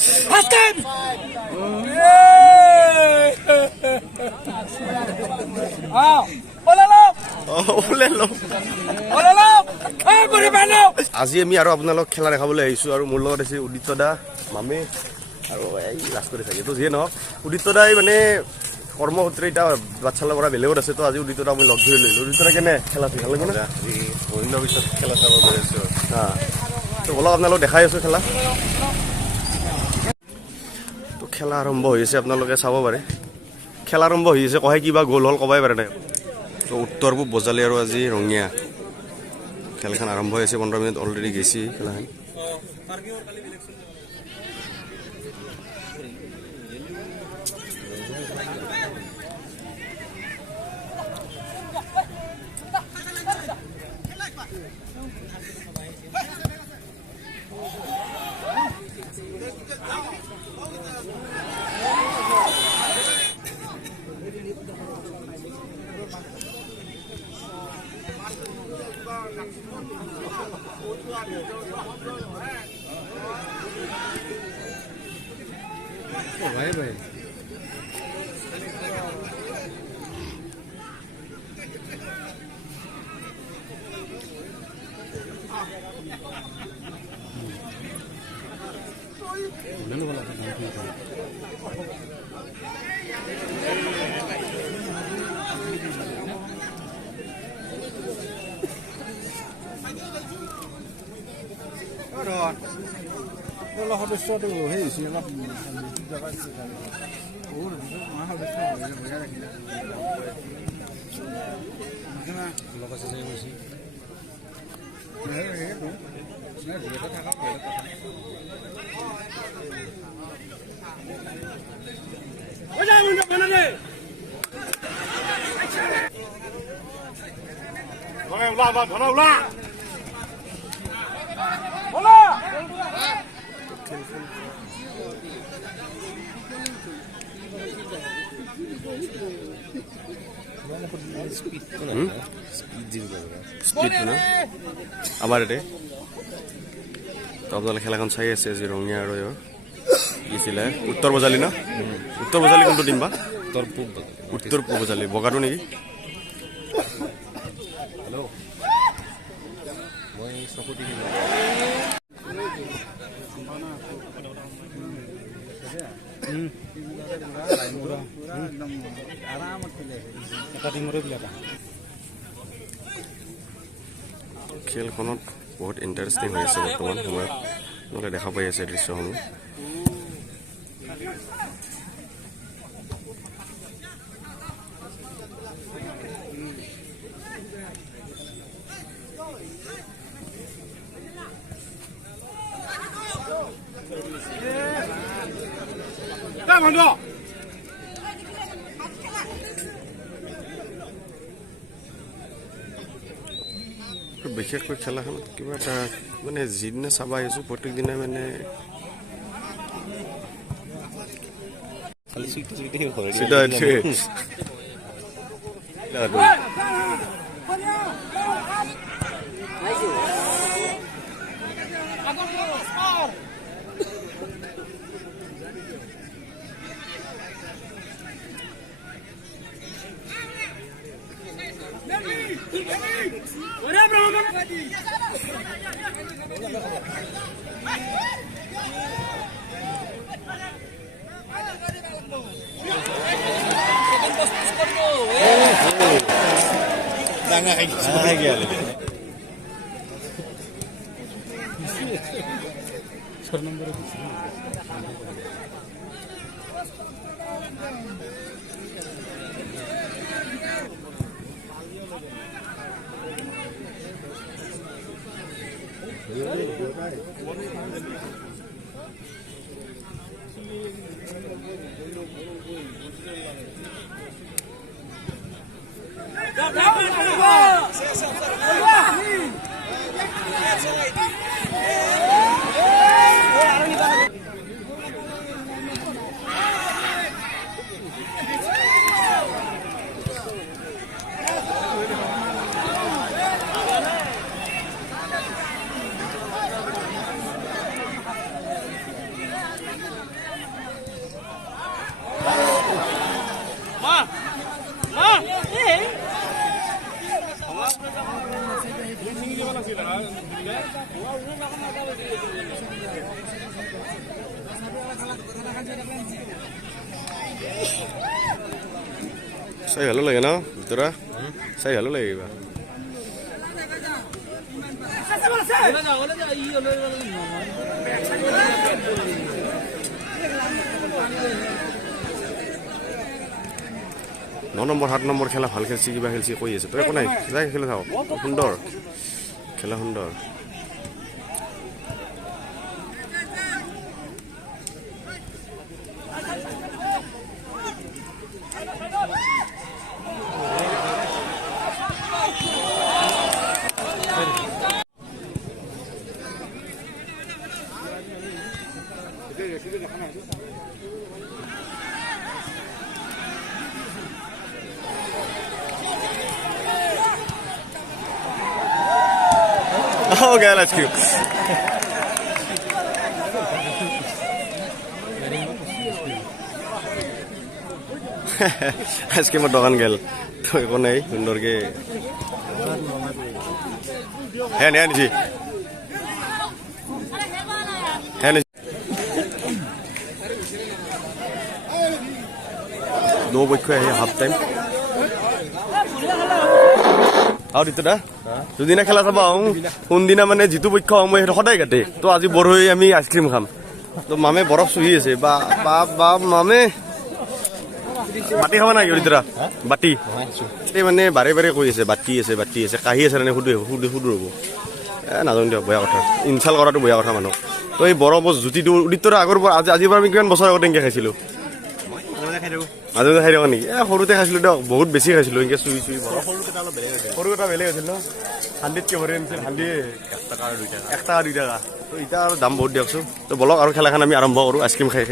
Hassan! আজি আমি আৰু আপোনালোক খেলা দেখাবলৈ আহিছো আৰু মোৰ লগত আছে উদিত দা মামী আৰু এই লাজ কৰি থাকে তো যিয়ে নহওক উদিত দাই মানে কৰ্মসূত্ৰে এতিয়া বাচ্ছাৰ পৰা বেলেগত আছে তো আজি উদিত দা মই লগ ধৰি লৈলো উদিত দা কেনে খেলা ভাল লাগে না অন্য পিছত খেলা চাব পাৰিছো তো অলপ আপোনালোক দেখাই আছো খেলা তো খেলা আৰম্ভ হৈ আছে আপোনালোকে চাব পাৰে খেলা আৰম্ভ হৈ আছে কয় কিবা গ'ল হ'ল ক'বাই পাৰে নাই তো উত্তৰ পূব বজালি আৰু আজি ৰঙিয়া খেলখন আৰম্ভ হৈ আছে 15 মিনিট অলৰেডি গৈছে খেলাখন भाई भाई Kalau habis itu hei siapa jaga oh mah habis itu berapa gimana lokasi saya masih itu saya juga tak tahu udah mana deh ulah speed না আমাৰ এতে তো আপোনালোকে খেলাখন চাই আছে আজি ৰঙিয়া আৰু কি ছিলে উত্তৰ বজালি না উত্তৰ বজালি কোনটো টিম বা উত্তৰ পূব বজালি বগাটো নেকি হেল্ল' মই চকুটি খেলখনত বহুত ইণ্টাৰেষ্টিং হৈ আছে বৰ্তমান সময়ত আপোনালোকে দেখা পাই আছে দৃশ্যসমূহ বিশেষকৈ খেলাখনত কিবা এটা মানে যিদিনা চাব আহিছোঁ প্ৰত্যেক দিনাই মানে চাই ভালো লাগে ন তোৰা চাই ভালো লাগে কিবা ন নম্বৰ 7 নম্বৰ খেলা ভাল খেলছি কিবা খেলছি কৈ আছে তই একো নাই যাই খেলা থাক সুন্দৰ খেলা সুন্দৰ Okay, let's go. আজকে মোৰ দোকান গেল তো একো নাই সুন্দৰকে হ্যাঁ নিয়া নিছি হ্যাঁ নিছি দো পক্ষ আহে হাফ টাইম আৰু দিতদা দুদিনা খেলা চাবা কোনদিনা মানে যিটো পক্ষ মই সেইটো সদায় কাটে তো আজি বৰ হৈ আমি আইচক্ৰীম খাম তো মামে বৰফ চুহি আছে বা বা বা মামে বাতি খাব নাই দিতদা বাতি এই মানে বাৰে বাৰে কৈ আছে বাতি আছে কাহি আছে নে সুধু ৰ'ব নাজানো দিয়ক বেয়া কথা ইনচাল কৰাটো বেয়া কথা মানুহক তো এই বৰফ জুতিটো দিতদা আগৰ পৰা আজিৰ পৰা আমি কিমান বছৰ আগতে এনেকৈ খাইছিলোঁ মাজে মাজে খাই দিওঁ নেকি সৰুতে খাইছিলোঁ দিয়ক বহুত বেছি খাইছিলোঁ এনেকৈ চুই সৰু এটা বেলেগ আছিল ন 100কে ভৰি আনিছিল 100 1 টকা 2 টকা তো এতিয়া আৰু দাম বহুত দিয়কচোন তো বলক আৰু খেলাখন আমি আৰম্ভ কৰোঁ আইচক্ৰীম খাই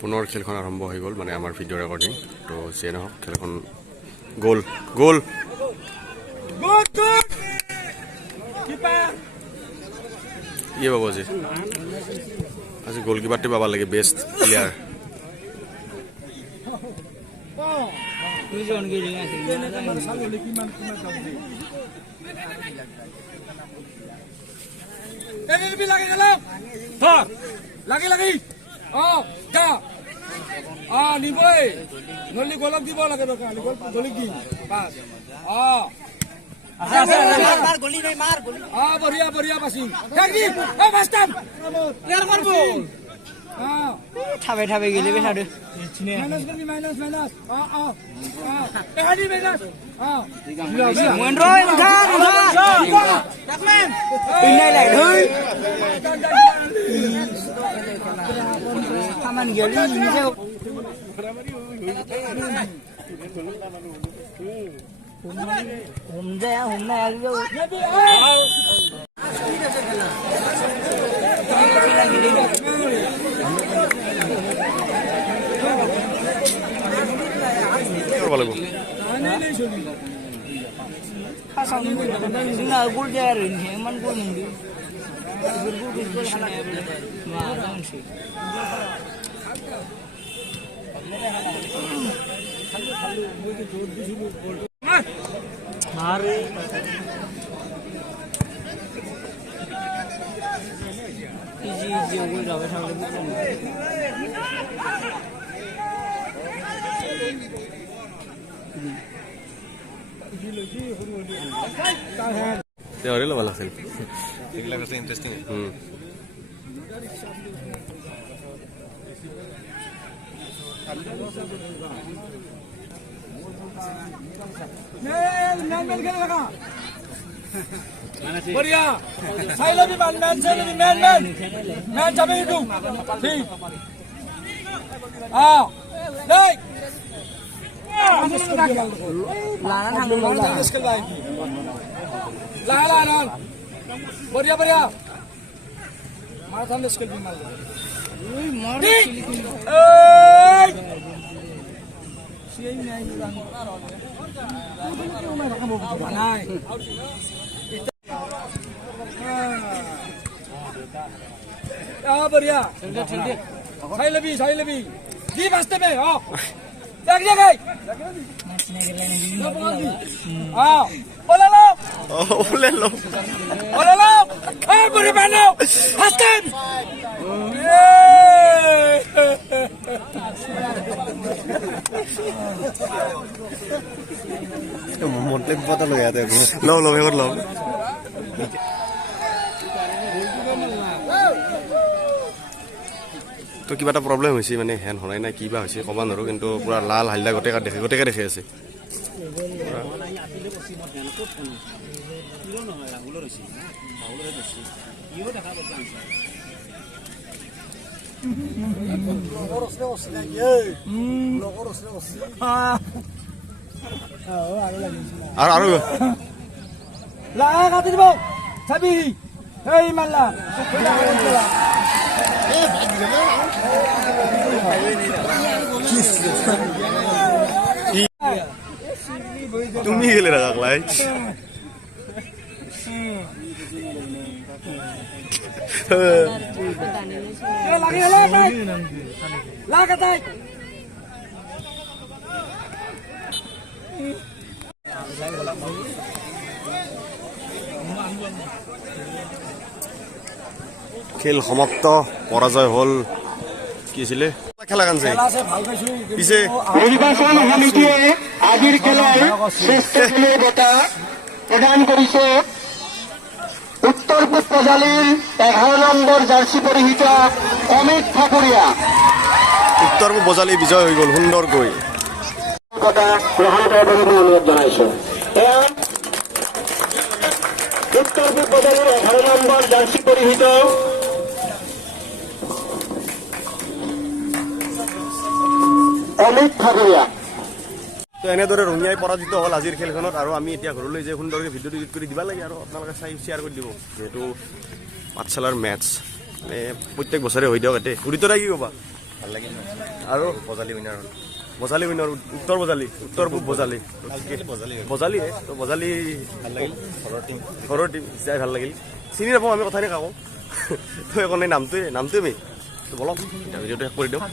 পুনৰ খেলখন আৰম্ভ হৈ গ'ল মানে আমাৰ ভিডিঅ' ৰেকৰ্ডিং তো যিয়ে নহওক খেলখন গ'ল ইয়ে বাবু আজি গোলকিপাৰটো পাব লাগে বেষ্ট প্লেয়াৰ লাগি নিবই নলি গলক দিব লাগে গলিক দি বাস বঢ়িয়া বঢ়িয়া পাচিং ঠাবে ঠাবে গেলে বেসাদে মাইনাস করবি মাইনাস মহেন্দ্র ইনাই লাগ ধই কামান গেলি নিজে hôm nay teori lo malah sih এইবিলাক আছে ইন্টারেস্টিং बढ़िया साइलो भी मैन जाबे हिडू ठीक नहीं लाना थांगो ला बढ़िया बढ़िया माराथन स्किल भी मार बढ़िया साई लबी जी वास्ते में देख गई बोला लो ওলাই লওঁ Ololo! Hey, Buribano! Hastan! মনলে পতা লৈ ইয়াতে লওঁ লওঁ শেষত লওঁ তো কিবা এটা প্ৰব্লেম হৈছে মানে হেন হৰাই নাই কিবা হৈছে ক'ব নোৱাৰোঁ কিন্তু পুৰা লাল হালধীয়া গোটেই দেখি আছে আৰু Lah, kata dia, sabi. Hey, mala. তুমি গেলে ৰাখলাই Lagi lah, lah kata. খেল সমাপ্ত পৰাজয় হ'ল কি আছিলে খেলা কান চাই পিছে নিৰ্বাচন সমিতিয়ে আজিৰ খেলৰ শ্ৰেষ্ঠ খেলুৱৈ বঁটা প্ৰদান কৰিছে উত্তৰ পূব পজালিৰ 11 নম্বৰ জাৰ্চি পৰিহিত অমিত ঠাকুৰীয়া উত্তৰ পূব বজালি বিজয় হৈ গ'ল সুন্দৰকৈ বঁটা গ্ৰহণ কৰিবলৈ মই অনুৰোধ জনাইছোঁ এয়া উত্তৰ পূব পজালিৰ 11 নম্বৰ জাৰ্চি পৰিহিত অমিত ঠাকুৰীয়া তো এনেদৰে ৰঙিয়াই পৰাজিত হ'ল আজিৰ খেলখনত আৰু আমি এতিয়া ঘৰলৈ যাই সুন্দৰকৈ ভিডিঅ'টো এডিট কৰি দিব লাগে আৰু আপোনালোকে চাই শ্বেয়াৰ কৰি দিব যিহেতু পাঠশালাৰ মেটছ মানে প্ৰত্যেক বছৰে হৈ দিয়ক এতে উদিতৰা কি ক'বা ভাল লাগিল আৰু বজালি উইনাৰ উত্তৰ পূব বজালি বজালি তো বজালি ভাল লাগিল ঘৰৰ টীম যাই ভাল লাগিল চিনি নাপাওঁ আমি কথা নে কাকো তো একো নাই নামটোৱে আমি তো বলক ভিডিঅ'টো শেষ কৰি দিওঁ